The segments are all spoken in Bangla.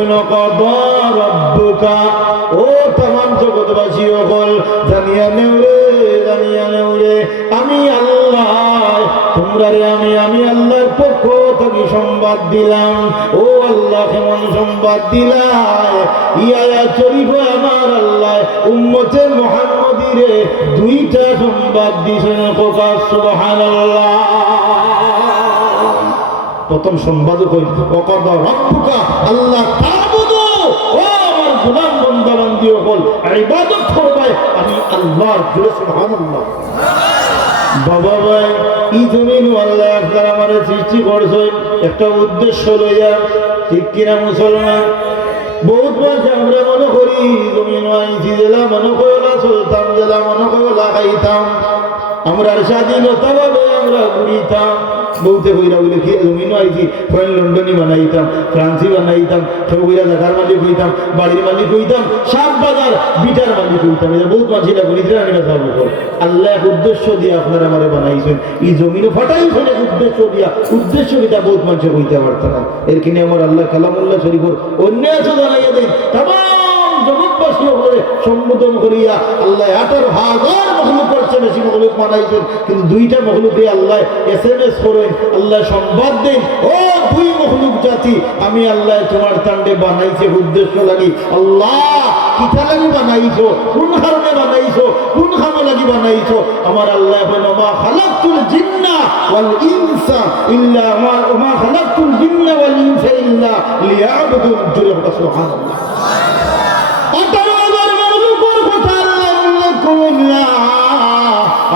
কইন কদা রাব্বুকা ও तमाम জগৎবাসী সকল জানিয়া নেও রে আমি আল্লাহ তোমরারে আমি আল্লাহর পক্ষ থেকে সংবাদ দিলাম ও আল্লাহ কেমন সংবাদ দিলাই ইয়া শরীফ আমার আল্লাহ উম্মতে মুহাম্মাদিরে দুইটা সংবাদ দিছেন কোকা সুবহানাল্লাহ প্রথম সংবাদ কই ওয়াকাদা রাব্বুকা আল্লাহ তা'বুদু ও আমার গোলাম বান্দা বান্দি সকল ইবাদত করবে আমি আল্লাহর জোরে সুবহানাল্লাহ বাবা ভাই এই জমিন আল্লাহ আপনারা আমার সৃষ্টি করছেন একটা উদ্দেশ্য লইয়া ঠিক কিনা মুসলমান বহুত মাস আমরা মনে করি জমিন আইছি জেলা মনে কইলা চলতাম জেলা মনে কইলা খাইতাম আমরা স্বাধীনতা ভাবে আমরা ঘুরিতাম বলতে কইরা বলে কি জমিন আইছি ফরেন লন্ডনই বানাইতাম ফ্রান্সি বানাইতাম সব কইরা জায়গার মালিক হইতাম বাড়ির মালিক হইতাম সব বাজার বিটার মালিক হইতাম এটা বহুত মাঝিরা ঘুরিতে আমি না সব আল্লাহ এক উদ্দেশ্য দিয়ে আপনারা আমারে বানাইছেন এই জমিনও ফাটাইছেন এক উদ্দেশ্য এটা বহুত মানুষ হইতে পারত না এর কিনে আমার আল্লাহ কালামুল্লাহ শরীফর অন্য আছে জানাইয়া দেন তামাম জগৎবাসী করে সম্বোধন করিয়া আল্লাহ 18,000 মখলুকের চেয়ে বেশি মখলুক বানাইছেন কিন্তু দুইটা মখলুকে আল্লাহ SMS করেন আল্লাহ সংবাদ দেন ও দুই মখলুক জাতি আমি আল্লাহ তোমার তান্ডে বানাইছে উদ্দেশ্য লাগি আল্লাহ কিতা লাগি বানাইছো কোন কারণে বানাইছো কোন কামে লাগি বানাইছো আমার আল্লাহ বলেন মা খালাকতুল জিন্না ওয়াল ইনসা ইল্লা মা খালাকতুল জিন্না ওয়াল ইনসা ইল্লা লিয়াবুদুন জুরে সুবহানাল্লাহ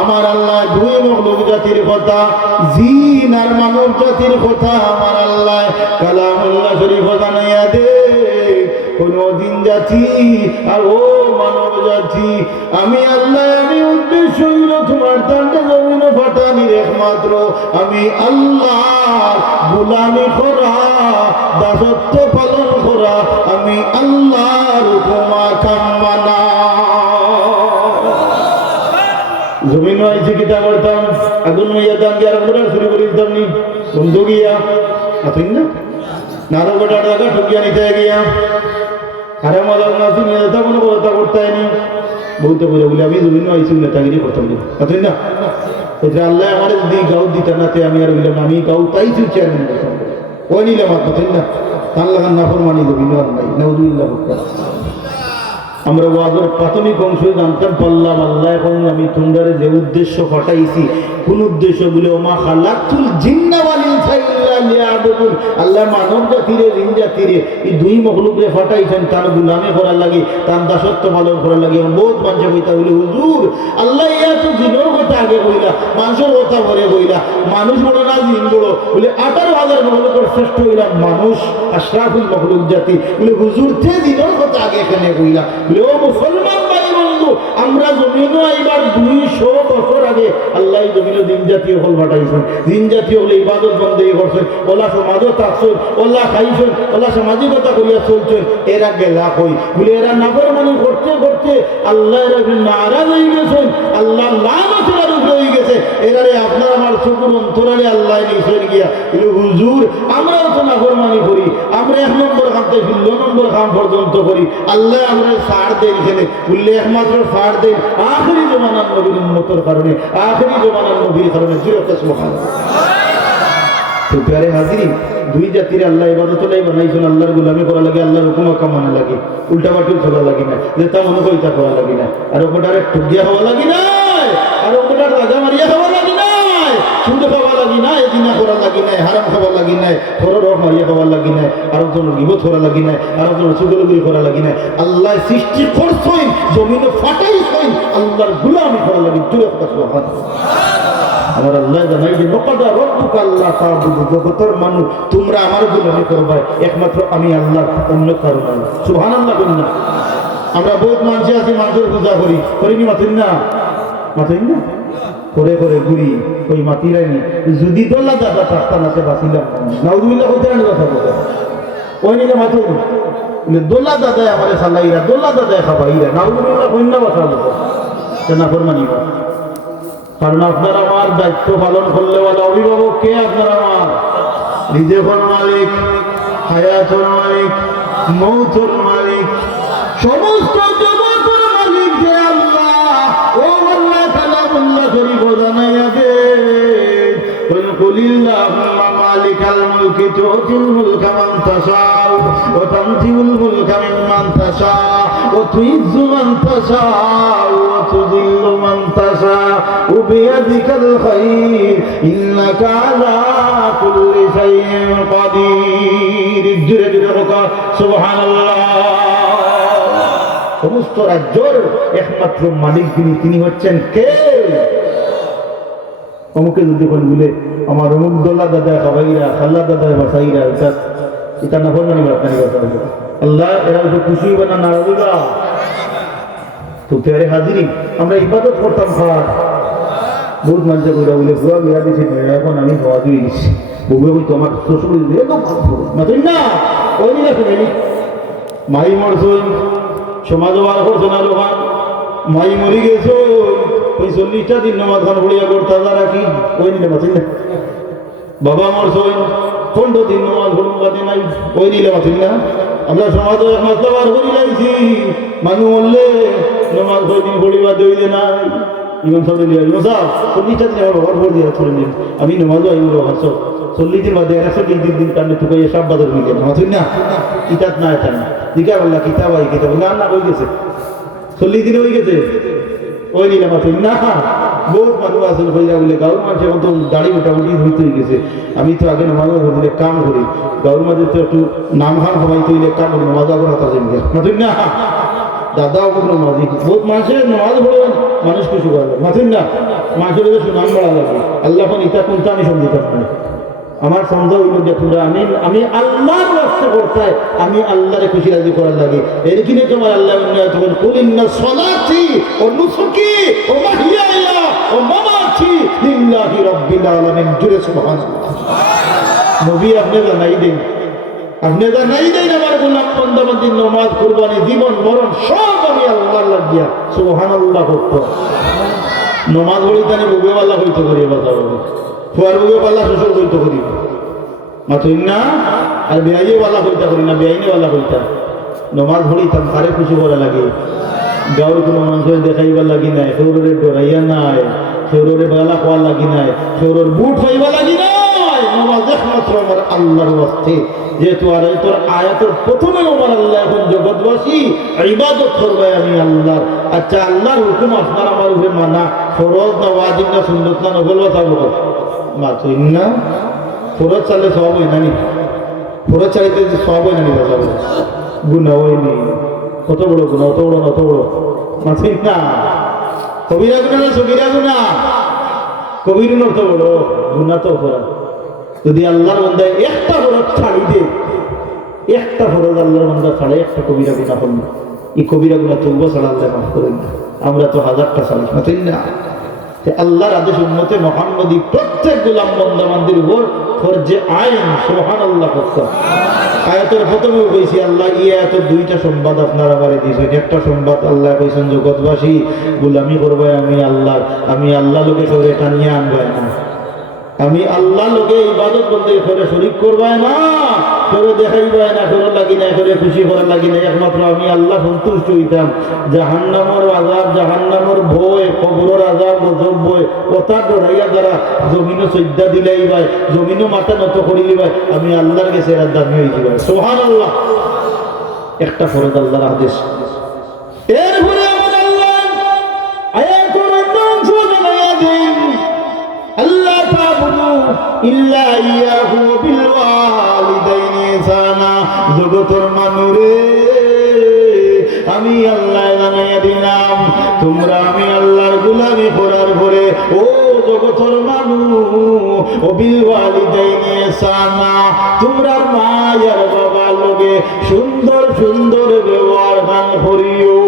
আমার আল্লাহ দুই মখলুক জাতির কথা জিন আর মানব জাতির কথা আমার আল্লাহ কালামুল্লাহ শরীফ জানাইয়া দে কোন জিন জাতি আর ও মানব জাতি আমি আল্লাহ আমি উদ্দেশ্য হইল তোমার তান্ডে জমিন ফাটানির একমাত্র আমি আল্লাহ গোলামি করা দাসত্ব পালন করা আমি আল্লাহর উপমা কাম্মানা জমিন আইছে কিতা করতাম আগুন হইয়া দাম গিয়ে আরো শুরু করে দিতাম নি বন্ধু গিয়া আছেন না নারো গোটা টাকা ঠকিয়া নিতে গিয়া আরে মজা নাচি নিয়ে যেতাম কোনো কথা করতে হয়নি বলতে করে বলে আমি জমিন আইছি নেতাগিরি করতাম না আছেন না এটা আল্লাহ আমার যদি গাউ দিতাম না আমি আর বললাম আমি গাউ তাই চেয়ারম্যান করতাম ওই নিলাম আর আছেন না তার লাগান নাফরমানি জমিন আর নাই নাউযুবিল্লাহ আমরা ওয়াজের প্রাথমিক অংশ জানতে পারলাম আল্লাহ এখন আমি তোমরা যে উদ্দেশ্য ফাটাইছি কোন উদ্দেশ্য বলে ওমা খালাকতুল জিন্না ওয়াল ইনসা ইল্লা লিয়াবুদুন আল্লাহ মানব জাতিরে জিন জাতিরে এই দুই মখলুকরে ফাটাইছেন তার গোলামি করার লাগে তার দাসত্ব পালন করার লাগে বহুত মানুষ কইতা বলে হুজুর আল্লাহ ইয়া তো জিনের কথা আগে কইলা মানুষের কথা পরে কইলা মানুষ বড় না জিন বড় বলে 18,000 মখলুকের শ্রেষ্ঠ হইলা মানুষ আশরাফুল মখলুক জাতি বলে হুজুর তে জিনের কথা আগে এখানে কইলা ও মুসলমান ভাই বন্ধু আমরা জমিনও আইবার 200 বছর আগে আল্লাহ জমিনে জিন জাতীয় হল ফাটাইছেন জিন জাতীয় হলে ইবাদত বন্দেগি করছেন ওলা সমাজও থাকছেন ওলা খাইছেন ওলা সামাজিকতা করিয়া চলছেন এরা গেলা কই বলে এরা নাফরমানি করতে করতে আল্লাহ এরা নারাজ হয়ে গেছেন আল্লাহ লানতের উপরে হয়ে গেছে এরারে আপনার আমার চকুর অন্তরালে আল্লাহ নিছেন গিয়া বলে হুজুর আমরাও তো নাফরমানি করি আমরা 1 নম্বর কাম থেকে 16 নম্বর কাম পর্যন্ত করি আল্লাহ আমরা ছাড় দেন এখানে বললে একমাত্র ছাড় দেন আখেরি জমানার নবীর উম্মতের কারণে আখেরি জমানার নবীর কারণে জিরোটা সুবহানাল্লাহ তো প্যারে হাজিরিন দুই জাতির আল্লাহ ইবাদত নাই বানাইছেন আল্লাহর গোলামি করা লাগে আল্লাহর হুকুম কামানা লাগে উল্টা পাল্টা চলা লাগে না যেটা মনে কইতা করা লাগে না আর ওটারে ঠুকিয়া হওয়া লাগে না আর ওটার লাগা মারিয়া হওয়া লাগে না সুদ খাওয়া লাগি না এদিনা করা লাগি নাই হারাম খাওয়া লাগি নাই খরর মারিয়া খাওয়া লাগি নাই আর জন গিবত করা লাগি নাই আর জন সুগলগুলি করা লাগি নাই আল্লাহ সৃষ্টি করছেন জমিনে ফাটাইছেন আল্লাহর গোলামি করা লাগি তুলে কথা সুবহানাল্লাহ আমার আল্লাহ জানাই যে নকদা রব্বুকা আল্লাহ তা'বুদু জগতের মানুষ তোমরা আমার গোলামি করবে একমাত্র আমি আল্লাহ অন্য কারো না সুবহানাল্লাহ বলেন না আমরা বহুত মানুষ আছে মানুষের পূজা করি নি মাথিন না করে করে ঘুরি ওই মাতিরাইনি যদি দোল্লা দাদা থাকতাম আছে বাঁচিলাম নাউযুবিল্লাহ কইতে না কথা বলে ওই নিলে মাথো দোল্লা দাদাই আমারে সালাইরা দোল্লা দাদাই খাবাইরা নাউযুবিল্লাহ কইনা কথা বলে না ফরমানি কারণ আপনার আমার দায়িত্ব পালন করলে বলে অভিভাবক কে আপনার আমার রিজেকের মালিক হায়াতের মালিক মৌতের মালিক, সমস্ত জগতের মালিক যে আল্লাহ। ও আল্লাহ কালামুল্লাহ শরীফ জানাইয়া দে, قل اللهم مالك الملك تؤتي الملك من تشاء وتنزع الملك ممن تشاء وتعز من تشاء وتذل من تشاء وبيدك الخير إنك على كل شيء قدير سبحان الله। সমস্ত রাজ্যের একমাত্র মালিক তিনি হচ্ছেন কে? অমুকে যদি কোন বলে আমার অমুক দোলা দাদা খাবাইরা খাল্লা দাদা বাসাইরা এটা না করবেন আল্লাহ এরা খুশি হবে না নারাজ হইবা? তো তেরে হাজিরি আমরা ইবাদত করতাম খাট বহুত মানুষ বইরা বলে বুয়া বিয়া দিছি এখন আমি খাওয়া দিয়ে দিচ্ছি বউয়ে বই তোমার শ্বশুর দিয়ে তো মাতুই না ওই নিয়ে ফেলেনি মাই মরছই সমাজ বার করছো না লোহান মাই মরি গেছো ওই 40টা দিন নামাজ খান ভরিয়া করতে রাখি ওই নিলে মাতুই না বাবা মরছই 15 দিন নামাজ ভরুন বাদে নাই ওই নিলে মাতুই না আমরা সমাজে এক মাস বার করি লাইছি মানুষ মরলে নামাজ 2 দিন ভরিবা দইলে নাই ইমাম সাহেব দিয়া ইমাম সাহেব 40টা দিন আমার বাবার ভর দিয়া ছড়ে দিন আমি নামাজও আইলো হাসো 40 দিন বাদে 130 দিন কান্নে তুই সব বাদর হয়ে গেল মাতুই না কিতাব না এটা দিকা বললা কিতাব আই কিতাব না না হয়ে গেছে 40 দিন হয়ে গেছে ওই নিলে মাতুই না বহুত মানুষ আসলে হইয়া বলে গাঁর মানুষের মতো দাড়ি মোটামুটি হইতে হয়ে গেছে আমি তো আগে নামাজ হলে কাম করি গাঁর মাঝে তো একটু নাম খান সবাই তৈরি কাম করি নামাজ আবার হাতা যাবে মাতুই না দাদা ওপর নামাজি বহুত মানুষের নামাজ পড়ে মানুষ খুশি করবে মাতুই না মানুষের সুনাম বাড়া লাগবে আল্লাহ ইটা কোনটা আমি সন্ধিতাম না আমার সন্দেহ হইল যে তোমরা আমি আল্লাহর রাস্তা করতে আমি আল্লাহরে খুশি রাজি করার লাগে এর কিনে তোমার আল্লাহ তখন কুলিন্না সলাতি ও নুসুকি ও মাহিয়ায়া ও মামাতি লিল্লাহি রাব্বিল আলামিন জুরে সুবহানাল্লাহ। নবী আপনি জানাই দেন আমার গোলাম বান্দাবান্দির নামাজ কুরবানি জীবন মরণ সব আমি আল্লাহর লাগিয়া সুবহানাল্লাহ করতে নামাজ বলিতানি বুবেওয়ালা হইতে করিয়া বাজাবো ফুয়ার বুকে পাল্লা শ্বশুর হইতে করি মাতুই না আর বেআইয়ে বালা হইতা করি না বেআইনে বালা হইতা নমাজ ভরিতাম কারে খুশি করা লাগে গাঁর কোনো মানুষের দেখাইবার লাগি নাই সৌরে ডরাইয়া নাই সৌরে বালা খাওয়া লাগি নাই সৌরের বুট পাইবা লাগি নাই নমাজ একমাত্র আমার আল্লাহর ওয়াস্তে যেহেতু আর তোর আয়াতের প্রথমে আমার আল্লাহ এখন জগৎবাসী ইবাদত করবে আমি আল্লাহ। আচ্ছা আল্লাহর হুকুম আপনার আমার উপরে মানা ফরজ না ওয়াজিব না সুন্নত না নফল বাঁচাবো মাতুই না ফরজ চালে সব হয় না নি ফরজ চালিতে সব হয় না নি বাঁচাবো গুণা হয়নি কত বড় গুণা অত বড় অত বড় মাতুই না কবিরা গুণা না সবিরা গুণা কবির অত বড় গুণা তো করা যদি আল্লাহর বান্দা একটা ফরজ ছাড়ি দে একটা ফরজ আল্লাহর বান্দা ছাড়ে একটা কবিরা গুণা করল এই কবিরা গুণা তৌবা ছাড়া আল্লাহ মাফ করেন না আমরা তো হাজারটা ছাড়ি মাতুই না আল্লাহর আদেশ উম্মতে মুহাম্মদী প্রত্যেক গোলাম বান্দাবান্দির উপর ফরজে আইন সুবহানাল্লাহ করতে আয়াতের প্রথমে কইছি আল্লাহ এত দুইটা সংবাদ আপনার আমারে দিয়েছেন একটা সংবাদ আল্লাহ কইছেন জগৎবাসী গোলামি করবে আমি আল্লাহ লোকে করে টানিয়ে আনবে না আমি আল্লাহ লোকে ইবাদত বলতে করে শরীক করবে না করে দেখাইবে না করে লাগি না করে খুশি করা লাগি না একমাত্র আমি আল্লাহ সন্তুষ্ট হইতাম জাহান্নামের আযাব জাহান্নামের ভয় কবরের আযাব গজব ভয় কথা ডরাইয়া যারা জমিনও সজ্জা দিলাই ভাই জমিনও মাথা নত করিলি ভাই আমি আল্লাহর কাছে এর দামি হইছি ভাই সুবহানাল্লাহ। একটা ফরজ আল্লাহর আদেশ এরপরে আমার আল্লাহ আয়াতুল নাম জানাইয়া দেন আল্লাহ তা'বুদু ইল্লা ইয়াহু বিল ওয়ালিদাইনি ইহসানা জগতের মানুরে আমি আল্লাহ জানাইয়া দিলাম তোমরা আমি আল্লাহর গোলামি করার পরে ও জগতের মানুষ ও বিল ওয়ালিদাইনি ইহসানা তোমরা মা আর বাবা লগে সুন্দর সুন্দর ব্যবহার দান করিও।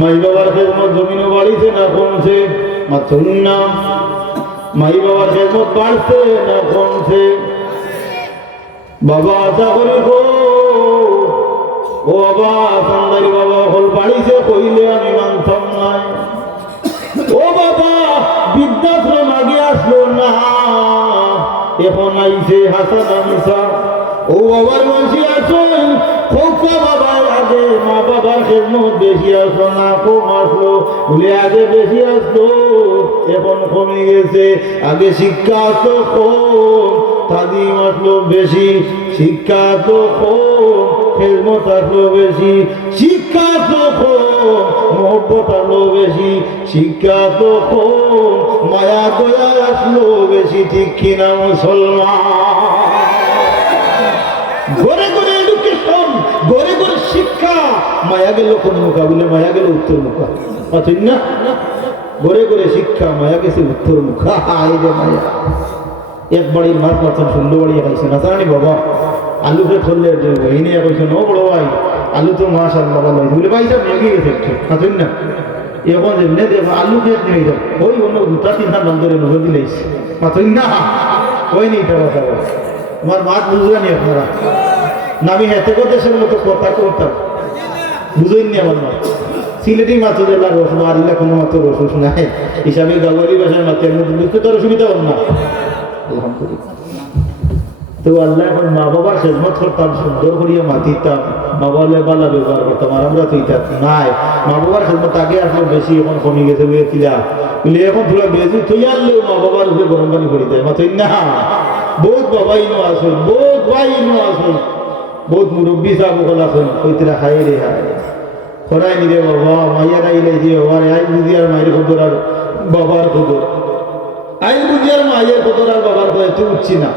মাই বাবার খেদমত জমিনও বাড়িছে না কমছে মাতুন না মাই বাবার খেদমত বাড়ছে না কমছে বাবা আশা করি গো ও বাবা সান্দারি বাবা হল বাড়িছে কইলে আমি মানতাম নাই ও বাবা বৃদ্ধাশ্রম আগে আসলো না এখন আইছে হাসান মিশা ও ও বাবার বয়সী আছেন খোকা বাবা আগে মা বাবার খেদমত বেশি আসলো না কম আসলো বলে আগে বেশি আসলো এখন কমে গেছে আগে শিক্ষা আসলো কম তালিম আসলো বেশি শিক্ষা আসলো কম খেদমত আসলো বেশি শিক্ষা আসলো কম মহব্বত আসলো বেশি শিক্ষা আসলো কম মায়া দয়া আসলো বেশি ঠিক কিনা মুসলমান ঘরে ঘরে এডুকেশন ঘরে ঘরে শিক্ষা মায়া গেল কোন মুখা বলে মায়া গেল উত্তর মুখা পাচ্ছেন না ঘরে ঘরে শিক্ষা মায়া গেছে উত্তর মুখা এই যে মায়া এক বাড়ির মাছ পাচ্ছেন সুন্দর বাড়ি খাইছে না জানি বাবা আলুকে ধরলে এই নিয়ে কইছে নো বড় ভাই আলু তো মাছ আর বাবা নয় বলে ভাই সব এগিয়ে গেছে একটু পাচ্ছেন না এখন যেমনি দেখো আলু খেয়ে নিয়ে যাও ওই অন্য দুটা তিনটা বন্ধরে নজর দিলেইছে পাচ্ছেন না ওই নেই এটা কথা আমার মাছ বুঝলেনি আপনারা না আমি হেতে দেশের মতো কথা করতাম বুঝেননি আমার মাছ সিলেটি মাছ জেলা রস মারিলে কোনো মাত্র রস নাই হিসাবে গাওয়ারি ভাষায় মাছ এর মধ্যে বুঝতে তো অসুবিধা হল না আলহামদুলিল্লাহ তো আল্লাহ এখন মা বাবার খেদমত করতাম সুন্দর করিয়া মাতিতাম মা বাবা বালা ব্যবহার করতাম আর আমরা তো এটা নাই মা বাবার খেদমত আগে আসলে বেশি এখন কমে গেছে বুঝেছিলাম বলে এখন তোরা বেশি তুই আনলেও মা বাবার উপরে গরম পানি করে দেয় মাথা না বহুত বাবা ইনো আসল বহুত ভাই ইনো আসল বহুত মুরব্বী সাহেব ওখান আসল ওইতরা খাই রে খরাই নিরে বাবা মাইয়া নাইলে যে বাবার আই বুঝি আর মায়ের খবর আর বাবার খবর আই বুঝি আর মায়ের খবর আর বাবার খবর তুই উঠছি না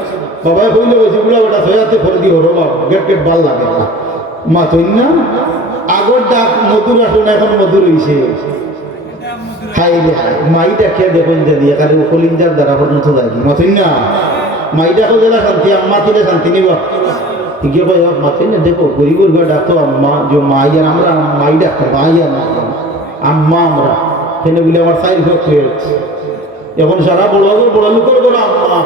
বাবাই কইলে বেশি গুলা ওটা সয়াতে ফরে দি হরো বাবা গেট গেট ভাল লাগে না মা তুই না আগর ডাক মধুর আসুন এখন মধুর হইছে খাই রে মাইটা খেয়ে দেখুন যে দিয়ে কারণ কলিঞ্জার দ্বারা পর্যন্ত যাই মাথুই না মাইটা খোঁজেলা শান্তি আম্মা তিলে শান্তি নিবা ঠিকই ভাই মাথুই না দেখো গরিবুর ঘর ডাকতো আম্মা যে মাইয়ার আমরা মাই ডাকতো মাইয়া না আম্মা আমরা সেনে বলে আমার সাইড হোক হয়ে যাচ্ছে এখন সারা বড় বড় লোকের বড় আম্মা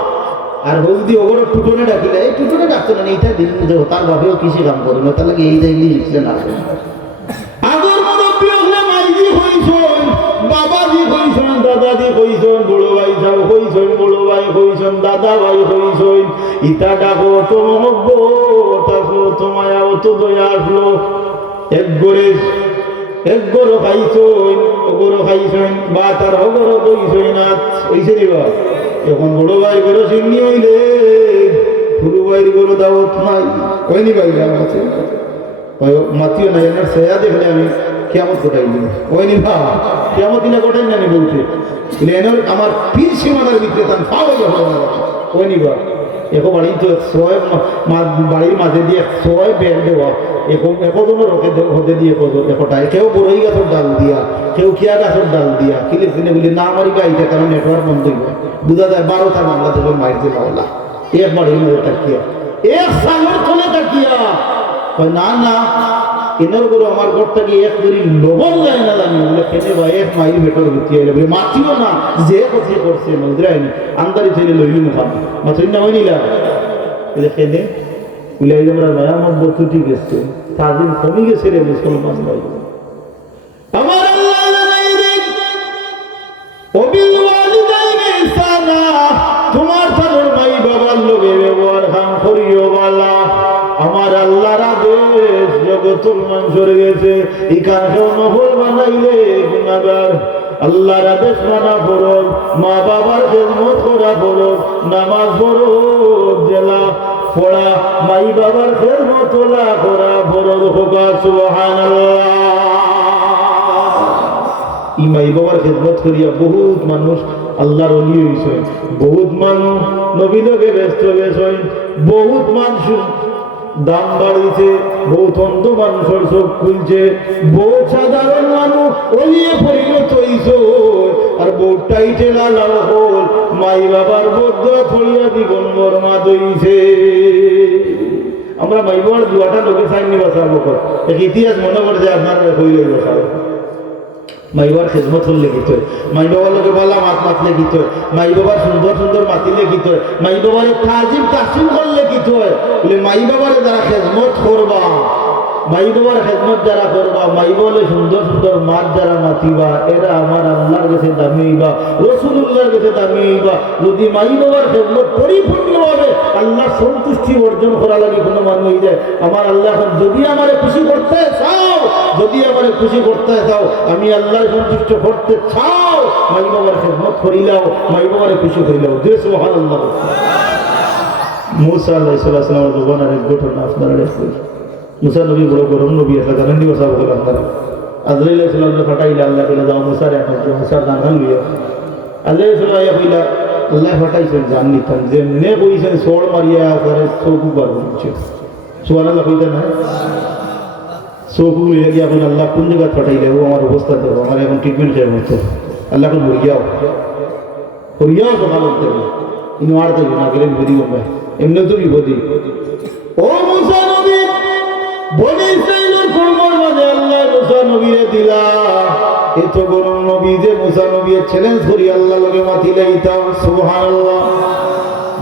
আর হলদি ওগুলো টুটনে ডাকিলে এই টুটনে ডাকতো না এইটা দিন দেখো তার বাপেও কৃষি কাম করে না তাহলে এই যাইলি লিখলেন আসে আগর মুরব্বী হলে মাইজি হইছন বাবাজি হইছন দাদাজি হইছন বড় ভাই সাহ হইছন বড় ভাই হইছন দাদা ভাই হইছন ইটা ডাকো তো মহব্বত আসলো তো মায়া অত দয়া আসলো এক গরো খাইছন ওগরো খাইছন বা তার অগরো দইছই না হইছে দিবা এখন বড় ভাই গরো চিন্নি হইলে ছোট ভাইয়ের গরো দাওয়াত নাই হয়নি ভাই আছে মাতিও নাই আমার সেয়া দেখলে আমি কেমন গোটাই দিই হয়নি ভা কেমন দিনে গোটাই জানি বলতে আমার পীর সীমানার ভিতরে তার পাওয়া যাবে হয়নি ভা এখন বাড়ি তো ছয় বাড়ির মাঝে দিয়ে ছয় বের দেওয়া একজনের হতে দিয়ে একটাই কেউ বড়ই গাছের ডাল দিয়া কেউ কিয়া গাছের ডাল দিয়া কিলে কিনে বলি না মারি গাইটা কারণ নেটওয়ার্ক বন্ধ হইব বুঝা যায় 12টা বাংলাদেশের মাইতে পাওলা এক বাড়ির মাঝে তাকিয়া এক সালের তলে তাকিয়া না না এনার করে আমার ঘরটা গিয়ে এক দড়ি লবণ যায় না জানি বলে খেতে ভাই এক মাইল ভেতর ভর্তি হইলে বলে মাতিও না যে কথা করছে নজরাইনি আন্দারি ছেলে লইলি মুখা মাথুই না হয়নি না খেদে বলে আমরা নয়া মত ঠিক গেছে তাজিম কমে গেছে রে মুসলমান ভাই আমার আল্লাহ জানাইলেন ওবিল ওয়ালিদাইনি ইহসানা তোমার সাথে ভাই বাবার লগে ব্যবহার খান করিও বালা আমার আল্লাহর আদেশ জগতুল মানুষের গেছে ইকান কেউ নফল বানাইলে গুনাহগার আল্লাহর আদেশ মানা ফরজ মা বাবার খেদমত করা ফরজ নামাজ ফরজ জেলা পড়া মাই বাবার খেদমত করা ফরজ হোকা সুবহানাল্লাহ ই মাই বাবার খেদমত করিয়া বহুত মানুষ আল্লাহর ওলি হইছে বহুত মানুষ নবী লগে ব্যস্ত গেছে বহুত মানুষ দাম বাড়িছে বহুত অন্ধ মানুষের চোখ খুলছে বহুত সাধারণ মানুষ ওলিয়ে পরিণত হইছে আর বহুত টাইটেল আলাও হল মাই বাবার বদ্ধ ফলিয়া জীবন বরবাদ হইছে আমরা মাই বাবার দুয়াটা লোকে সাইন নিবা সারবো এক ইতিহাস মনে করে যে আপনার হইল সার মাই বাবার খেদমত করলে গীত হয় মাই বাবার লোকে বলা মাত মাতলে গীত হয় মাই বাবার সুন্দর সুন্দর মাতিলে গীত হয় মাই বাবার তাজিম তাসিম করলে গীত হয় বলে মাই বাবার যারা খেদমত করবা মাই বাবার খেদমত যারা করবা, মাই বলে সুন্দর সুন্দর মাছ যারা মাতিবা, এরা আমার আল্লাহর কাছে দামি হইবা, রসুল্লাহর কাছে দামি হইবা। যদি মাই বাবার খেদমত পরিপূর্ণভাবে আল্লাহ সন্তুষ্টি অর্জন করা লাগে কোনো মানুষ হয়ে যায়, আমার আল্লাহ যদি আমারে খুশি করতে চাও, যদি আমারে খুশি করতে চাও, আমি আল্লাহর সন্তুষ্ট করতে চাও, মাই বাবার খেদমত করিলাও, মাই বাবারে খুশি করিলাও। যে সুবহানাল্লাহ। মুসা আলাইহিস সালামের জীবনের এক ঘটনা আপনারা দেখুন। মুসা নবী বড় গরম নবী আছে, জানেন নি কথা বলে আপনারা? আজরাইল আলাইহিস সালামকে ফাটাইলা আল্লাহ কইলা যাও মুসার এখন মুসার দান লইয়া। আজরাইল সালাম কইলা আল্লাহ ফাটাইছেন জান নিতাম, যে নে কইছেন সোড় মারিয়া করে চোখ বার হচ্ছে। সুবহানাল্লাহ কইতা না? চোখ লইয়া গিয়া বলে আল্লাহ কোন জায়গা ফাটাইলে, ও আমার অবস্থা দেখো, আমার এখন ট্রিটমেন্ট চাই মতো। আল্লাহ কোন হরিয়াও হরিয়াও সকাল উঠতে ইনু আর দেখি না গেলে বিপদি করবে, এমনি তো বিপদি। ও মুসা নবী বনি ইসরাইলের কর্মর মাঝে আল্লাহ মুসা নবীরে দিলা, এত গরম নবী যে মুসা নবী চ্যালেঞ্জ করি আল্লাহ লগে মাতি লাইতাম। সুবহানাল্লাহ।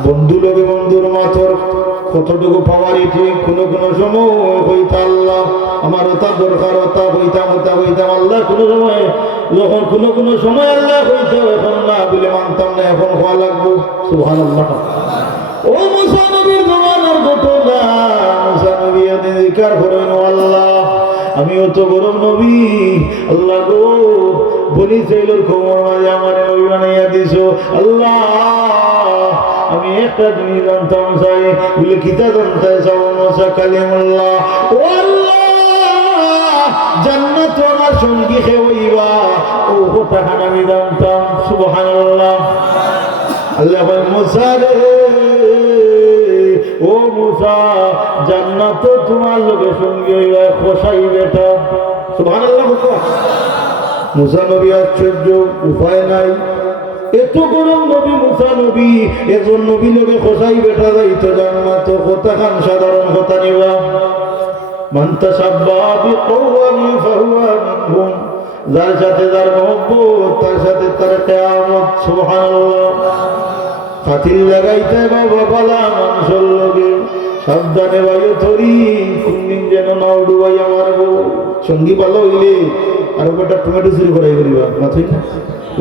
বন্ধু লগে বন্ধুর মাথর কতটুকু পাওয়ারই তুই কোনো কোনো সময় হইতা আল্লাহ আমার ওটা দরকার, ওটা হইতাম আল্লাহ কোনো সময়, যখন কোনো সময় আল্লাহ হইতে এখন না বলে মানতাম না, এখন হওয়া লাগবো। সুবহানাল্লাহ। ও মুসা নবীর জমানার ঘটনা, মুসা নবী জিকির করেন আল্লাহ আমি অত গরম নবী, আল্লাহ গো বনি ইসরাইলের খবর মাঝে আমার নবী বানাইয়া দিছো আল্লাহ। আমি একটা জিনিস জানতাম চাই, বলে কিতা জানতে চাও? মুসা কালিমুল্লাহ। ও আল্লাহ জান্নাত আমার সঙ্গী হে হইবা, ও কথাখান আমি জানতাম। সুবহানাল্লাহ। আল্লাহ কয় মুসা রে, ও মুসা জান্নাত তোমার লোকের সঙ্গে হইবা খোসাই বেটা। সুবহানাল্লাহ। মুসা নবী আশ্চর্য, উপায় নাই, এত গরম নবী মুসা নবী, এজন নবী লোকে খোসাই বেটা যাইতো জান্নাত, কথাখান সাধারণ কথা নিবা। মান তাশাব্বাহা বিকওমিন ফাহুয়া মিনহুম, যার সাথে যার মহব্বত তার সাথে তার কিয়ামত। সুবহানাল্লাহ। ফাতিল লাগাইতে বাবা বালা মানুষের লগে সাবধানে বাইও ধরি, কোনদিন যেন না উড়ুবাই আমার গো। সঙ্গী ভালো হইলে আর বেটা টমেটো চুরি করাই করিবা মাথুই না,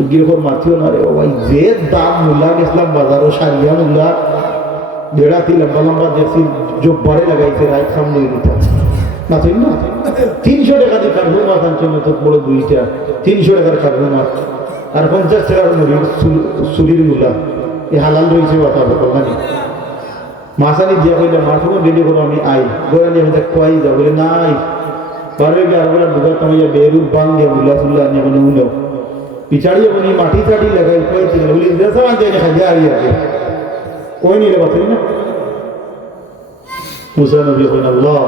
গিয়ে মাথিও না রে ভাই। যে দাম মূলা গেছিলাম বাজারও সারিয়া মূলা বেড়াতি লম্বা লম্বা দেখছি জোব্বারে লাগাইছে রাইট সামনে দিতে মাথুই না। 300 টাকা দিয়ে কাঠুর মাছ আনছে তো বড় দুইটা, 300 টাকার কাঠুর মাছ আর 50 টাকার মুড়ির চুরির মূলা। এই হালাল রয়েছে কথা বলবানি মাছানি দিয়া কইলে মাছও রেডি করো, আমি আই গোড়া নিয়ে আমি খোয়াই যাও বলে নাই পারবে কি আর বলে দুগা তুমি বেরুর বাং দিয়ে মুলা চুল্লা নিয়ে কোনো উনো পিছাড়ি যখন মাটি চাটি লাগাই খোয়াইছিল বলি দেশা যায় না খাইয়া আর আগে কই নিলে বাঁচি না। মুসা নবী কইন আল্লাহ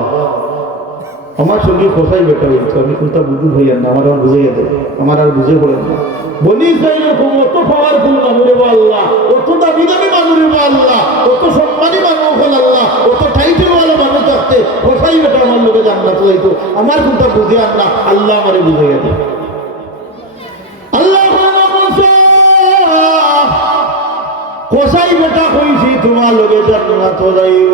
আমার সঙ্গে খোসাই বেটা হইতো, আমি কোনটা বুঝু হইয়া না, আমার আর বুঝাইয়া দেয়, আমার আর বুঝে পড়েন না। বনি ইসরাইলের অত পাওয়ারফুল মানুষ রে আল্লাহ, অত দামি দামি মানুষ রে আল্লাহ, অত সম্মানী মানুষ হল আল্লাহ, অত টাইটেল ওয়ালা মানুষ থাকতে খোসাই বেটা আমার লোকে জান্নাত যাইতো, আমার কোনটা বুঝে আল্লাহ, আল্লাহ আমারে বুঝাইয়া দেয়। আল্লাহ খোসাই বেটা কইছি তোমার লোকে জান্নাত যাইব।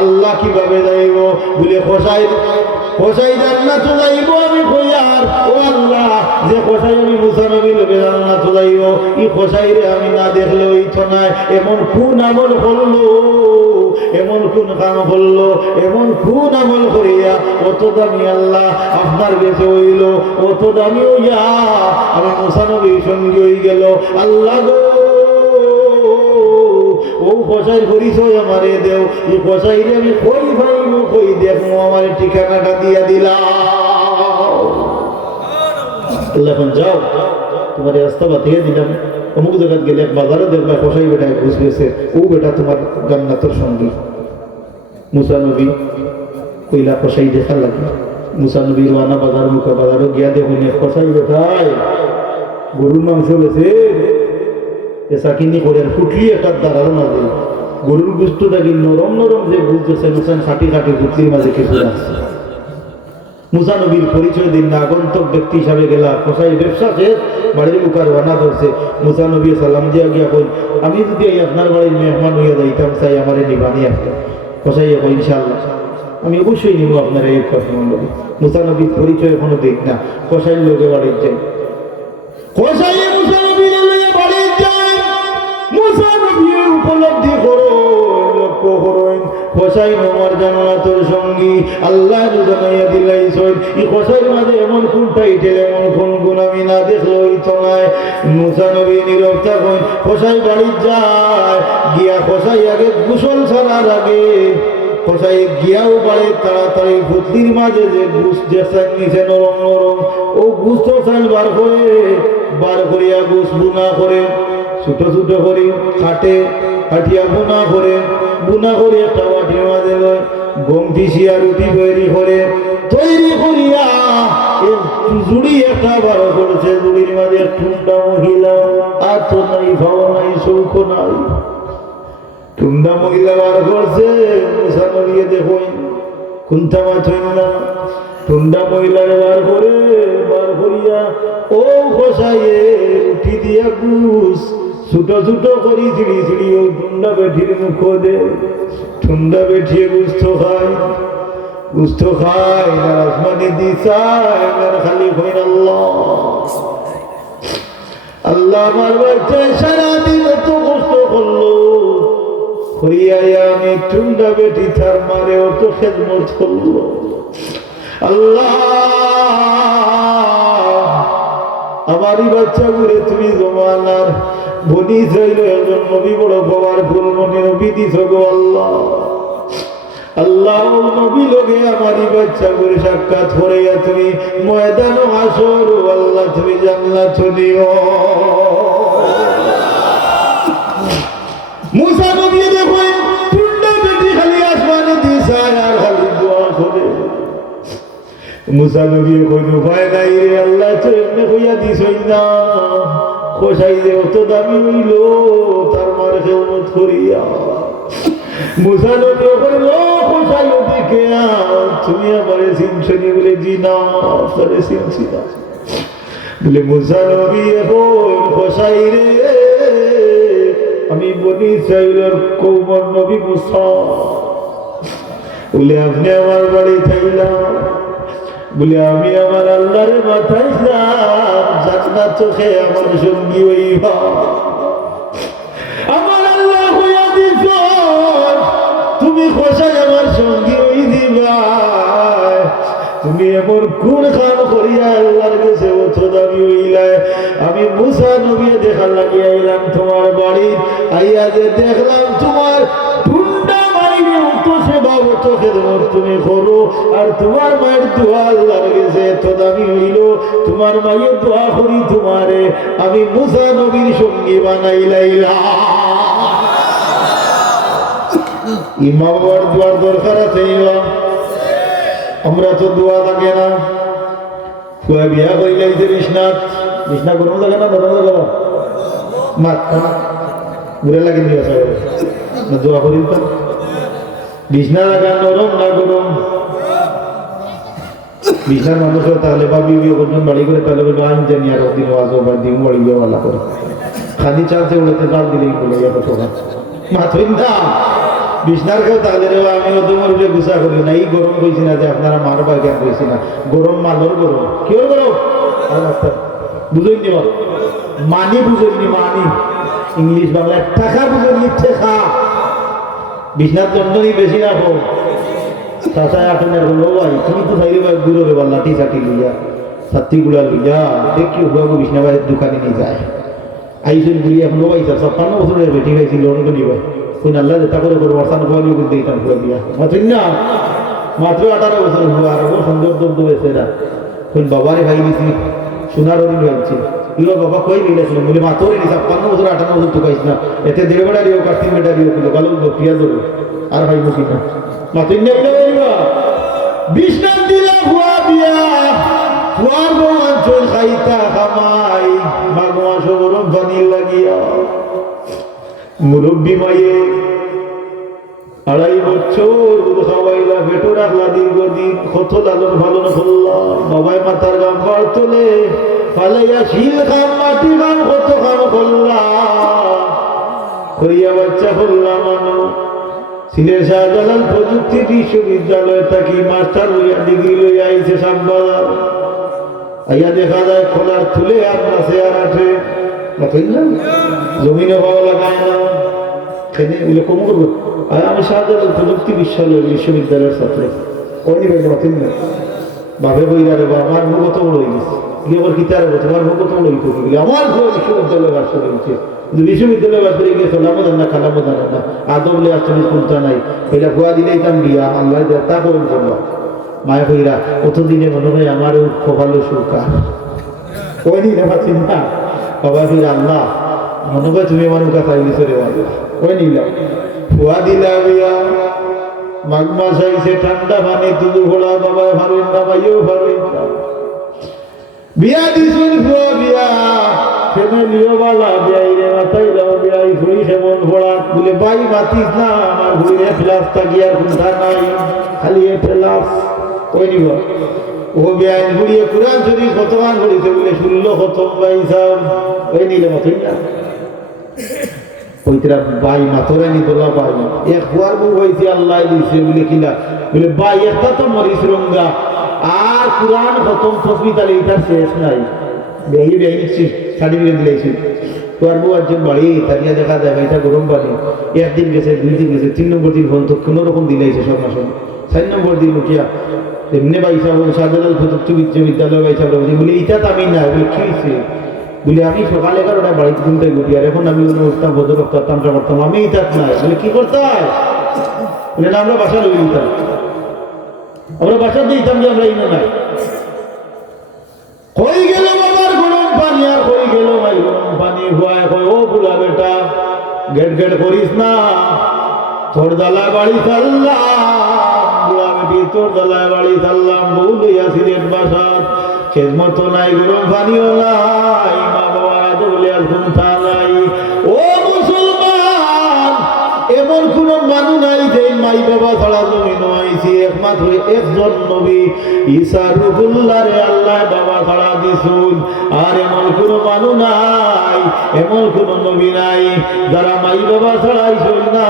আল্লাহ কিভাবে যাইব বলে খোসাই জান্নাত যাইব, আমি কইয়ার ও আল্লাহ যে খোসাই আমি মুসা নবী লোকে জান্নাত যাইব, এই খোসাই রে আমি না দেখলে হইতো না। এমন কোন আমল করলো, এমন কোন কাম করলো, এমন কোন আমল করিয়া অত দামি আল্লাহ আপনার কাছে হইল, অত দামি হইয়া আমি মুসা নবীর সঙ্গে হয়ে গেল। আল্লাহ গো ও খোসাইর পরিচয় আমারে দেও, এই খোসাইরে আমি কই ভাইব কই দেখো আমার ঠিকানাটা দিয়া দিলাম। আল্লাহ এখন যাও তোমার রাস্তা বাতিয়ে দিলাম, অমুক জায়গায় গেলে বাজারে দেখবা খোসাই বেটায় ঘুষ গেছে, ও বেটা তোমার জান্নাতের সঙ্গী। মুসা নবী কইলা খোসাই দেখা লাগে। মুসা নবী রানা বাজার মুখে বাজারও গিয়া দেখুন খোসাই বেটায় গরুর মাংস বেছে এসাকিনি করে ফুটলি একটা দাঁড়ার মাঝে গরুর গুস্তটা কি নরম নরম যে বুঝতেছে মুসান খাটি খাটি ফুটলির মাঝে কিছু আছে। মুসা নবীর পরিচয় দিন না, আগন্তক ব্যক্তি হিসাবে গেলা খোসাই ব্যবসা শেষ, বাড়ির মুখার রানা ধরছে। মুসা নবী সালাম দিয়া গিয়া কই আমি যদি আপনার বাড়ির মেহমান হইয়া যাইতাম চাই আমারে নিবানি আসতো। খোসাই কই ইনশাআল্লাহ আমি অবশ্যই নিব আপনার এই কথা মন্ডলী। মুসা নবীর পরিচয় এখনো দেখ না, কষাই লোকে বাড়ির যায়, কষাই মুসা নবীর লোকে বাড়ির যায়, মুসা নবীর উপলব্ধি করো, লক্ষ্য করো, কষাই আমার জান্নাতের সঙ্গী আল্লাহ জানাইয়া দিলাইছেন। এই কষাইয়ের মাঝে এমন কোন টাইটেল, এমন কোন গুণ আমি না দেখলেই তো নয়। মুসা নবী নীরব থাকুন, কষাই বাড়ির যায়, গিয়া কষাই আগে গোসল ছাড়ার আগে কষাই গিয়াও বাড়ে তাড়াতাড়ি ফুটির মাঝে যে গুস দেশাক নিচে নরম নরম ও গুস তো চাল বার করিয়া গুস বুনা করে ছোট ছোট করে কাটিয়া বুনা করে একটা মাটির মাঝে লয়, গম পিসিয়া রুটি তৈরি করিয়া জুড়ি একটা বার করেছে। জুড়ির মাঝে ঠুন্ডা মহিলা, আর তো নাই ভাবা নাই সৌখ নাই, টুন্ডা মহিলা বার করছে। মুসা নবী দেখুন কুন্তা মাছ না, টুন্ডা মহিলার বার করিয়া ও খসাইয়ে উঠি দিয়া গুস ছোট ছোট করি ছিড়ি ছিড়ি ও টুন্ডা বেঠির মুখ দে, টুন্ডা বেঠিয়ে গুস্ত খায় না আসমানি দিশায় না খালি হইন আল্লাহ আমার বাচ্চায় সারাদিন এত কষ্ট করলো, আমি টুন্ডা বেটি তার মারে অত খেদমত করলো। আল্লাহ আমারই বাচ্চা ঘুরে তুমি জমানার বনি চাইল একজন নবী বড় বাবার ফুলমনি নবী দিছ গো আল্লাহ। আল্লাহ নবী লোকে আমারই বাচ্চা ঘুরে সাক্ষাৎ করে তুমি ময়দান আসর আল্লাহ তুমি জান্নাত দিও। মুসা নবী দেখুন টুন্ডা বেটি খালি আসমানে দিশায় আর খালি দোয়া করে। মুসা নবী কইল উপায় নাই রে আল্লাহ তো এমনি কইয়া দিছই না, খোসাই যে অত দামি হইল তার মার খেদমত করিয়া। মুসা নবী কইল খোসাই দেখে তুমি আমারে চিনছনি বলে জি না আপনারে চিনছি না বলে। মুসা নবী এখন খোসাই রে আমি বনি ইসরাইলের কওমের নবী মুসা বলে আপনি আমার বাড়ি থাইলাম বলে আমি আমার আল্লাহর মাথায় জান্নাত চোখে আমার সঙ্গী হইবা। আমার আল্লাহ হইয়া দিছ তুমি খোসাই আমার সঙ্গী হই দিবা। তুমি এমন কোন কাম করিয়া আল্লাহর কাছে অত দামি হইলায়। আমি মুসা নবী দেখা লাগিয়া আইলাম তোমার বাড়ি, আইয়া যে দেখলাম তোমার টুন্ডা মাইরে অত সেবা অত খেদমত তুমি করো, আর তোমার মায়ের দোয়া আল্লাহর কাছে এত দামি হইল। তোমার মায়ের দোয়া করি তোমারে আমি মুসা নবীর সঙ্গী বানাইলাইলাম। ইমাম দোয়ার দরকার আছে, আমরা তো দোয়া লাগে না। বিয়া কইলাইছে বিছনা গরম লাগে না নরম লাগে ঘুরে লাগে দোয়া করি বিছনা লাগা নরম না গরম। বিছনার মানুষের তাহলে বা বিয়ে করছেন বাড়ি করে তাহলে বলবো আইন জানি আর দিন আসো বা দিন বাড়ি গিয়ে ভালো করে খালি চালছে উড়েতে চাল দিলেই বলে যাবো তোমার মাথই না বিছনার কেউ তাহলে আমিও তোমার উপরে গুছা করি না। এই গরম কইছি না যে আপনারা মারবা কেন কইছি না, গরম মালর গরম কিওর গরম বুঝেননি মানি বুঝেননি মানি ইংলিশ বাংলা টাকা বুঝেননি ঠেকা। বিছনার দণ্ডই বেশি না হোক চাষায় আটনের হলো ভাই তুমি তো চাইলে ভাই দূর হবে লাঠি চাটি লইয়া ছাত্রী গুলা লইয়া দেখি হুয়াগো বিছনা ভাই দোকানে নিয়ে যায় আইসেন গুলি এখন পাইছা 56 বছরের বেটি খাইছিল অনেক নিবা কোন আল্লাহ যেটা করে করবো অর্থাৎ বলি বলতে দিতাম খুয়া দিয়া মাত্র না মাত্র 18 বছর হুয়া আর সুন্দর দগ্ধ হয়েছে না কোন বাবারে ভাই দিছি সোনার দিন হয়েছে ইলো বাবা কই মিলেছিল বলে মাত্র 56 বছর 58 বছর তো পাইছ না এতে দেড় বেড়ারিও কাটতি বেড়ারিও ছিল ভালো পিয়া ধরো আর ভাই বসি না মাত্র না বিষ্ণার দিলা হুয়া দিয়া হুয়ার বঞ্চল খাইতা খামাই মাগমা সবরম পানি লাগিয়া মুরব্বী মায়ে 2.5 বছর দুধ খাওয়াইলা পেটো রাখলা দীর্ঘদিন কত লালন পালন করলাম বাবাই মাথার গাম পার তোলে ফালাইয়া শিল খাম মাটি খাম কত খাম করলাম করিয়া বাচ্চা করলাম সিলেট শাহজালাল প্রযুক্তি বিশ্ববিদ্যালয় থাকি মাস্টার লইয়া ডিগ্রি লইয়া আইছে সাববাজার আইয়া দেখা যায় খোলার তুলে আর নাচে আর আঠে না জমিনে ভালো লাগায় না খেলে বলে কম করবো আর আমি শাহজালাল প্রযুক্তি বিশ্ববিদ্যালয়ের ছাত্র ওই নিবেন মাথিন না ভাবে বইরা রে বা আমার মুখ কত বড় হয়ে গেছে গিয়ে আবার কিতারে বলছে আমার মুখ কত বড় হইতে গেলে আমার ঘর বিশ্ববিদ্যালয়ে বাস করে গেছে কিন্তু বিশ্ববিদ্যালয়ে বাস করে গিয়েছে নামও জান না খালামও জানা না আদবলে আসলে কোনটা নাই এটা ভুয়া দিলেই তাম বিয়া আল্লাহ তা করুন করবো মায়া কইরা কতদিনে মনে হয় আমার খোপালো সুরকা ওই দিন পাচ্ছেন না বাবা ফির আল্লাহ মনে হয় তুমি আমার কাছে আইলিস রে আল্লাহ ওই নিলাম ভুয়া দিলা বিয়া মাঘ মাস আইসে ঠান্ডা পানি তুলু ঘোড়া বাবা ভাবেন না ভাইও ভাবেন না বিয়া দিছুন ভুয়া বিয়া ফ্যামিলিও বালা বিয়াই রে মাথায় যাও বিয়াই ভুই সেমন ঘোড়া বলে ভাই মাতিস না আমার ভুইরে ফ্লাস থাকি আর কোনটা নাই খালি এ ফ্লাস ওই নিব ও বিয়াই ঘুরিয়ে কোরআন শরীফ কতবার করেছে বলে 16 খতম ভাই সাহেব ওই নিলে মতই না ওইটা ভাই মাথরে নি তোলা ভাই এক হুয়ার বউ হইছে আল্লাহ দিছে বলে কিলা বলে ভাই একটা তো মরিস রঙ্গা আর কোরআন খতম হসপিটালে এটা শেষ নাই বেহি বেহি সার্টিফিকেট দিলাইছি তোর বউ একজন বাড়ি তাকিয়া দেখা যায় এটা গরম পানি একদিন গেছে 2 দিন গেছে 3 নম্বর দিন বন্ধ কোনো রকম দিলাইছে সব মাস 4 নম্বর দিন উঠিয়া এমনি ভাই সাহেব শাহজালাল প্রযুক্তি বিশ্ববিদ্যালয় ভাই সাহেব বলে এটা তো আমি না বলে কি হয়েছে বলে আমি সকালে 11টায় বাড়িতে ঘুমতে ঘুরি আর এখন আমি উঠতাম বদর রক্তাম তামটা করতাম আমি এটা নাই বলে কি করতে হয় বলে না আমরা বাসা লই নিতাম আমরা বাসা দিতাম যে আমরা ইনো নাই হয়ে গেল বাবার গরম পানি আর হয়ে গেল ভাই গরম পানি হওয়ায় হয় ও বুড়া বেটা গেট গেট করিস না তোর দালা বাড়ি চাল্লাম বুড়া বেটি তোর দালায় বাড়ি চাল্লাম বউ লইয়া সিলেট বাসাত খেদমত নাই গরম পানিও নাই মা বাবা দৌলে আর ঘুমতা নাই ও মুসলমান এমন কোন মানুষ নাই যে মাই বাবা ছাড়া জমিন আইছি একমাত্র একজন নবী ঈসা রুহুল্লাহ রে আল্লাহ বাবা ছাড়া দিছুন আর এমন কোন মানুষ নাই এমন কোন নবী নাই যারা মাই বাবা ছাড়াইছুন না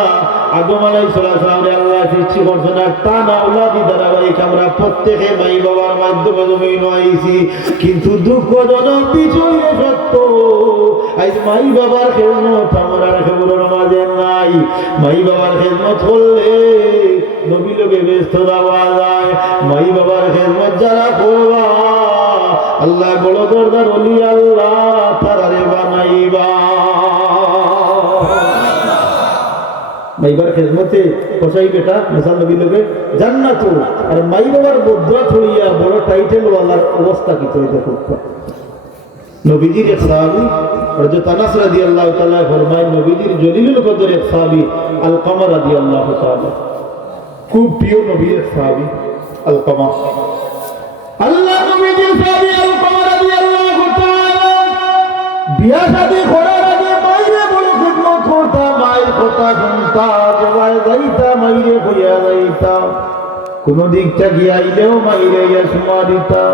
আদম আলাইহিস সালাম রে আল্লাহ সৃষ্টি করছেন আর তা না আওলাদি ধারাবাহিক আমরা প্রত্যেকে মাই বাবার মাধ্যমে জমিন আইছি কিন্তু দুঃখজনক বিষয় সত্য আজ মাই বাবার খেদমত আমরা খবরের মাঝে নাই মাই বাবার খেদমত করলে নবী লোকে ব্যস্ত দেওয়া যায় মাই বাবার খেদমত যারা করবা আল্লাহ বড় দরদার ওলি আল্লাহ তারারে বানাইবা মাইবার খেদমতে কসাই বেটা মুসাল নবী লোকে জান্নাত আর মাই বাবার বদরা ছড়িয়া বড় টাইটেল ওয়ালার অবস্থা কি তো দেখো নবীজির এক সাহাবী হযরত আনাস রাদিয়াল্লাহু তাআলা ফরমায় নবীজির জলিলুল কদর এক সাহাবী আলকামা রাদিয়াল্লাহু তাআলা খুব প্রিয় নবীর এক সাহাবী আলকামা আল্লাহ নবীজির সাহাবী আলকামা রাদিয়াল্লাহু তাআলা বিয়া শাদী করার আগে মাইরে বড় খিদমত করতা মায়ের কথা শুনতা জবাই যাইতা মাইরে হইয়া যাইতা কোন দিকটা গিয়ে আইলেও মাইরে ইয়া সুমা দিতা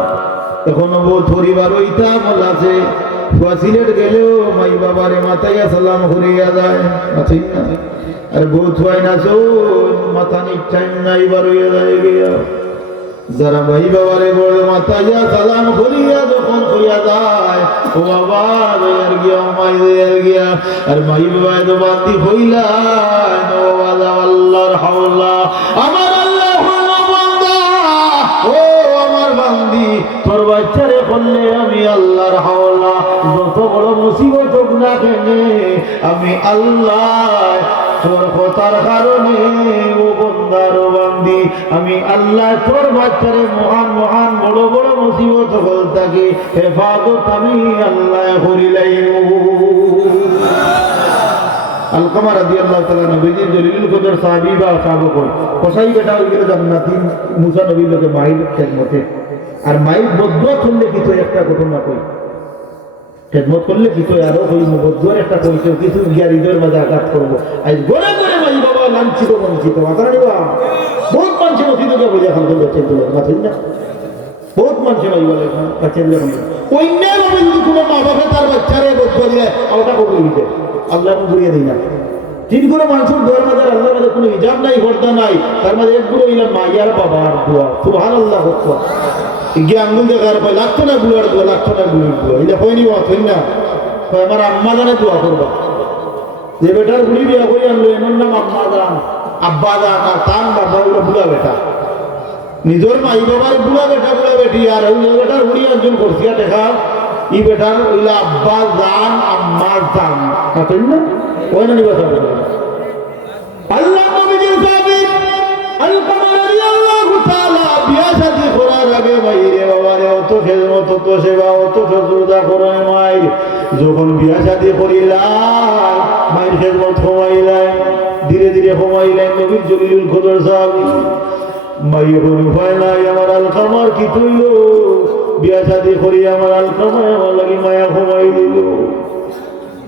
এখনো বহুত পরিবার হইতা বলাছে সিলেট গেলেও মাই বাবারে মাথায় সালাম করিয়া যায় ঠিক না আর বহুত হয় না মাথা নিক টাইম নাই বার হইয়া যায় গিয়া যারা মাই বাবারে বড় মাথায় সালাম করিয়া যখন হইয়া যায় ও বাবা আর গিয়া মাই আর গিয়া আর মাই বাবা তো বাতি হইলা ও আল্লাহর হাওলা আমার তোর বাচ্চারে বললে আমি আল্লাহর হাওলা যত বড় মুসিবত হোক না কেন আমি আল্লাহ তোর কথার কারণে ও বন্দার বান্দি আমি আল্লাহ তোর বাচ্চারে মহান মহান বড় বড় মুসিবত হল থাকে হেফাজত আমি আল্লাহ করিলাই আলকামা রাদিয়াল্লাহু তাআলা নবীজির জলিলুল কদর সাহাবী বা সাহাবগণ কসাই বেটা হয়ে গেল জান্নাতি মুসা নবীর লোকে মাইল খেদমতে আর মাইল বদুয়া করলে কিছু একটা ঘটনা কই খেদমত করলে কিছু আরো ওই বদুয়ার একটা কইছে কিছু গিয়া হৃদয়ের মাঝে আঘাত করবো আজ গড়ে গড়ে মাই বাবা লাঞ্ছিত বঞ্চিত মাথা নিবা বহুত মানুষের অতীতকে বোঝা খান করলে চেয়ে মাথা না বহুত মানুষের মাই বলে চেয়ে অন্যভাবে যদি কোনো মা বাবা তার বাচ্চারে বদুয়া দিলে ওটা কবুল দিতে আল্লাহ ঘুরিয়ে দিই না তিন করে মানুষের দোয়ার মাঝে আল্লাহর মাঝে কোনো হিজাব নাই, পর্দা নাই, তার মাঝে একগুলো ইলাম মাইয়ার বাবার দোয়া, সুবহানাল্লাহ হচ্ছে গিয়ে আঙ্গুল দেখার পাই লাগতো না বুড়ার দোয়া, লাগতো না বুড়ির দোয়া, এটা হয়নি বাবা হই না, আমার আম্মা জানে দোয়া করবা, যে বেটার বুড়ি বিয়া করে আনলো এমন নাম আম্মা জান, আব্বা জান, আর তান বাবা ওগুলো বুড়া বেটা, নিজের মাই বাবার বুড়া বেটি, আর ওই বেটার বুড়ি অর্জন করছি দেখা ই বেটার ওইলা আব্বা জান আম্মা জান, তাই না ওই না নিবা যাবে আল্লাহ নবীজির সাহাবী আলকামা রাদিয়াল্লাহু তাআলা বিয়া শাদী করার আগে মাইরে বাবারে অত খেদমত, অত সেবা, অত শুশ্রূষা করে মায়ের, যখন বিয়া শাদী করিলাই মায়ের খেদমত কমাইলাই, ধীরে ধীরে কমাইলাই, নবীর জলিলুল কদর সাহাবী মাইয়ে কোনো উপায় নাই, আমার আলকামার কি তুইল বিয়া শাদী করি, আমার আলকামায় আমার লাগি মায়া কমাই দিল,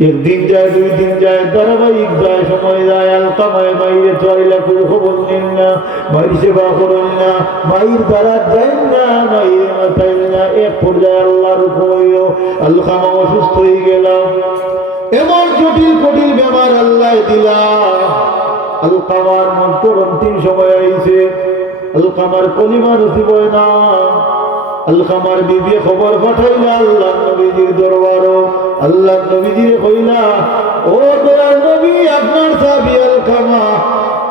একদিন যায়, দুই দিন যায়, ধারাবাহিক যায়, সময় যায়, আলকামায় মাইরে চয়লা করে খবর নেন না, মায়ের সেবা করেন না, মায়ের দ্বারা দেন না, মায়ের মাথায় না, এক পর্যায়ে আল্লাহর উপর আলকামা অসুস্থ হয়ে গেলাম, এমন জটিল কঠিন ব্যাপার আল্লাহ দিলা, আলকামার মন্ত্র অন্তিম সময় আইছে, আলকামার কলিমা নসিব হয় না, আলকামার বিবি খবর পাঠাইলা আল্লাহ নবীজির দরবারও, আল্লাহ নবীজির কইলা ও দয়ার নবী আপনার সাহাবী আলকামা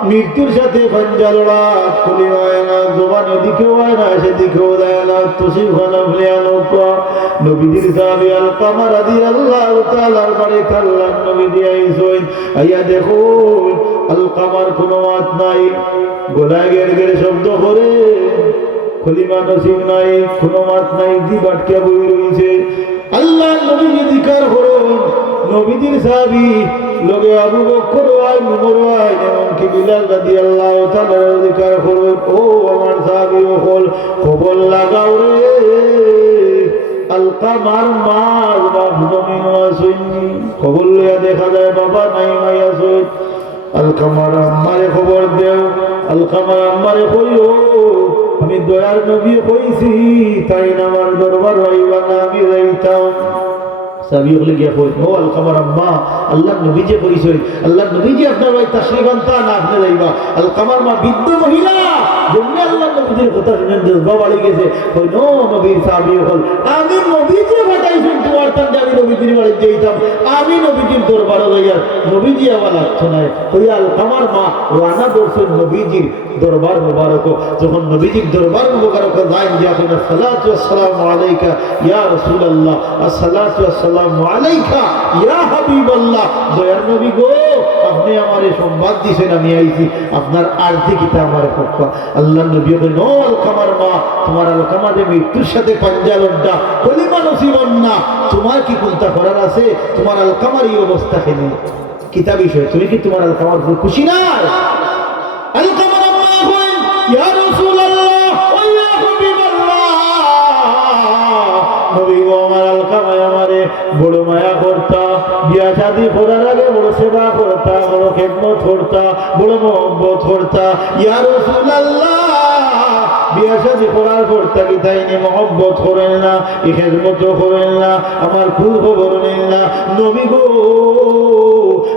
মৃত্যুর সাথে পাঞ্জা লড়া, কলিমা হয় না, জবান এদিকেও হয় না সেদিকেও দেয় না, তসিফ খানা ফ্লিয়ানোকা নবীজির সাহাবী আলকামা রাদিয়াল্লাহু তাআলার বাড়িতে আল্লাহ নবীজি আইসই, আইয়া দেখো আলকামার কোনো মাত নাই, গলায় গেড় গেড়ে শব্দ করে, কলিমা নসিব নাই, কোনো মাত নাই, জিভ আটকে বই রয়েছে, আল্লাহ নবীজি জিকার করুন, নবীজির সাহাবী লগে আবু বকর হয়, উমর হয়, এমনকি বিলাল রাদিয়াল্লাহু তাআলা জিকার করুন, ও আমার সাহাবী হল খবর লাগাও রে, আলকামার মা বাপ জমিন আসেননি, খবর লইয়া দেখা যায় বাবা নাই, মাই আসে, আলকামার আম্মারে খবর দেও, আলকামার আম্মারে কইও আমি দয়ার নবী কইছি, তাই না আমার দরবার হইবা না, আমি যাইতাম, সাহাবী হলে গিয়া কই ও আলকামার আম্মা আল্লাহ নবীজি কইছে, আল্লাহ নবীজি আপনার ভাই তাশরীফ আনতা না আপনি যাইবা, আলকামার মা বৃদ্ধ মহিলা যেমনি আল্লাহ নবীজির কথা শুনেন জজবা বাড়ি গেছে, কই নো নবীর সাহাবী হল আমি নবীজি পাঠাইছেন তোমার তান আমি নবীজির বাড়ি যাইতাম, আমি নবীজির দরবারে যাইয়া নবীজি আবার লাগতো না, ওই আলকামার মা রানা দর্শন নবীজির দরবার মুবারক, যখন নবীজির দরবার মুবারক যাই দিয়া কইনা সালাতু ওয়াসসালামু আলাইকা ইয়া রাসূলুল্লাহ, আসসালাতু ওয়াসসালামু আলাইকা ইয়া হাবিবাল্লাহ, দয়ার নবী গো আপনি আমারে সংবাদ দিয়েছেন আমি আইছি, আপনার আরতি কিতা আমার পক্ষ, আল্লাহ নবী কইলেন ও আলকামার মা তোমার আলকামা যে মৃত্যুর সাথে পাঞ্জা লড়া, কলিমা নসিব না, তোমার কি চিন্তা করার আছে, তোমার আলকামার এই অবস্থা কেন, কিতা বিষয়, তুমি কি তোমার আলকামার উপর খুশি না? আলকামার আম্মা কইলেন ইয়া রাসূলুল্লাহ ওয়া ইয়া হাবিবাল্লাহ, নবী গো আমার আলকামা আমারে বড় মায়া করতা, বিয়া শাদী করার আগে বড় সেবা করতা, বড় খেদমত করতা, বড় মহব্বত করতা, ইয়া রাসূলুল্লাহ বিয়া শাদী করার পর তাকে তাইনি মহব্বত করেন না, খেদমত করেন না, আমার খুব খবর নেন না, নবী গো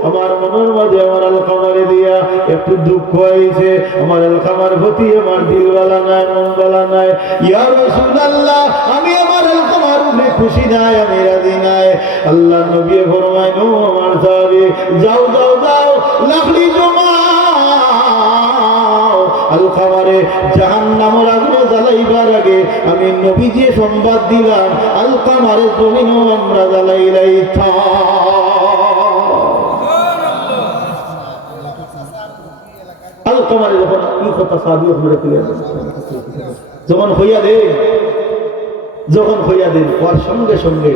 আমার মনের মাঝে আমার আলকামারে দিয়া একটু দুঃখ হয়েছে, আমার আলকামার প্রতি আমার দিলওয়ালা নাই, মনওয়ালা নাই, ইয়া রাসূলুল্লাহ আমি আমার আলকামার উপরে খুশি নাই, আমি রাজি নাই, আল্লাহ নবী ফরমাইন ও আমার সাহাবী যাও যাও যাও লাকড়ি জমাও, আলকামারে জাহান্নামের আগুনে জ্বালাইবার আগে আমি নবীজি সংবাদ দিলাম আলকামারে জমিনও আমরা জ্বালাইলাইতাম, আলকামারে যখন এই কথা সাহাবী হয়ে গেলেন, যখন হইয়া দেন ওর সঙ্গে সঙ্গে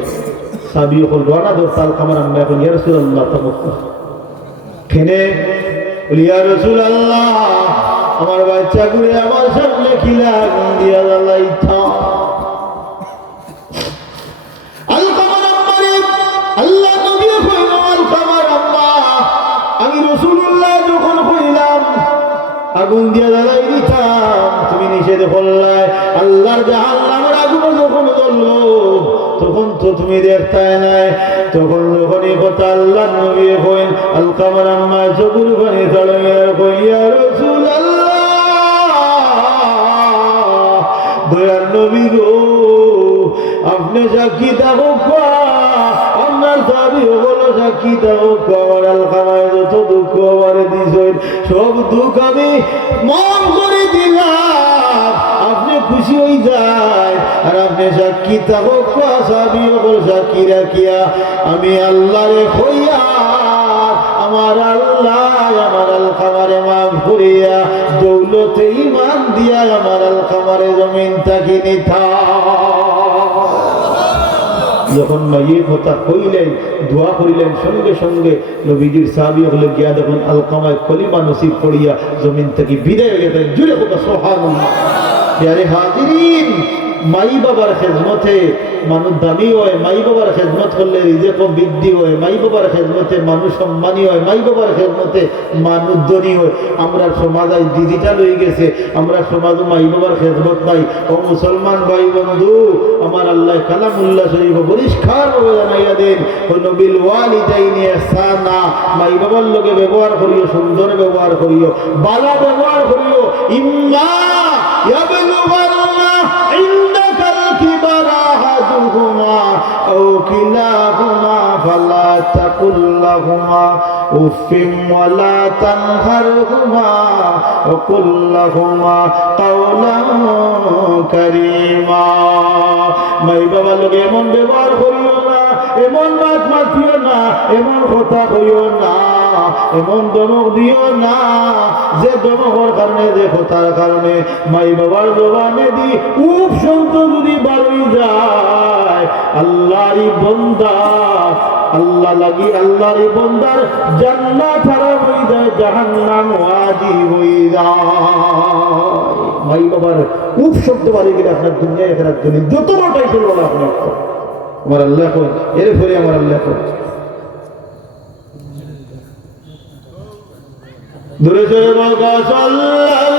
সাহাবী হল রানা দর আলকামার আম্মা এখন ইয়া রাসূলুল্লাহ তামুক্কা খেনে ইয়া রাসূলুল্লাহ আমার বাচ্চা গুলো আমার সামনে খিলা দিয়া জ্বালাইতা, আলকামার আম্মারে আল্লাহ নবী কইল আলকামার আম্মা আমি রাসূলুল্লাহ যখন কইলাম আগুন দিয়া জ্বালাই দিতাম, তুমি নিষেধ করলাই, আল্লাহর জাহান্নামের আগুন যখন জ্বললো তখন তো তুমি দেখতাই নাই। তখন যখন এই কথা আল্লাহ নবী কইন আলকামার আম্মা চকুর পানি তাড়াইয়া কইন ইয়া রাসূলুল্লাহ, দয়ার নবী গো আপনি সাক্ষী থাকো, আপনার দাবি হলো সাক্ষী থাকো, আমার আলকামায় যত দুঃখ আমারে দিছেন সব দুঃখ আমি মাফ করে দিলাম, আপনি খুশি হয়ে যায়। আর আপনি সাক্ষী থাকো, সাহাবী হল সাক্ষী রাখিয়া আমি আল্লাহরে কইয়া আমার আল্লাহ আমার আলকামারে মাফ করিয়া দৌলতে ঈমান দিয়া আমার আলকামারে জমিন থাকি নিথা। যখন মাইয়ের কথা কইলেন দোয়া করিলেন, সঙ্গে সঙ্গে নবীজির সাহাবী হলে গিয়া দেখুন আলকামায় কলিমা নসিব করিয়া জমিন থেকে বিদায় হয়ে গেলেন। জুড়ে কথা সুবহানাল্লাহ। প্যারে হাজিরিন, মাই বাবার খেদমতে মানুষ দামি হয়, মাই বাবার খেদমত করলে রিজেকও বৃদ্ধি হয়, মাই বাবার খেদমতে মানুষ সম্মানী হয়, মাই বাবার খেদমতে মানুষ ধনী হয়। আমরা সমাজ আজ ডিজিটাল হয়ে গেছে, আমরা সমাজও মাই বাবার খেদমত নাই। ও মুসলমান ভাই বন্ধু, আমার আল্লাহ কালামুল্লাহ শরীফ পরিষ্কার ভাবে জানাইয়া দেন, ও নবিল ওয়ালিদাইনি ইহসানা, মাই বাবার লগে ব্যবহার করিও, সুন্দর ব্যবহার করিও, ভালো ব্যবহার করিও। ইম্মা ইয়াবলুগান্না ইনদাকাল কিবারা আহাদুহুমা আও কিলাহুমা ফালা তাকুল লাহুমা উফিম ওয়ালা তানহারহুমা ওয়া কুল লাহুমা কাওলান কারীমা। মাই বাবা লগে এমন ব্যবহার করিও না, এমন মাত মাতিও না, এমন কথা কইও না, এমন দমক দিও না যে দমকের কারণে, যে কথার কারণে মাই বাবার জবানে দি উপ শব্দ যদি বাড়ি যায়, আল্লাহরই বান্দা আল্লাহ লাগি আল্লাহরই বান্দার জান্নাত হারাম হয়ে যায়, জাহান্নাম ওয়াজি হয়ে যায়। মাই বাবার উপ শব্দ বাড়ি গেলে আপনার দুনিয়ায় ফেরার জন্য যত বড় টাইটেল বলে আপনার আমার আল্লাহ কই এর ফলে আমার আল্লাহ কই দূরে চলে বলকা সাল্লাল্লাহু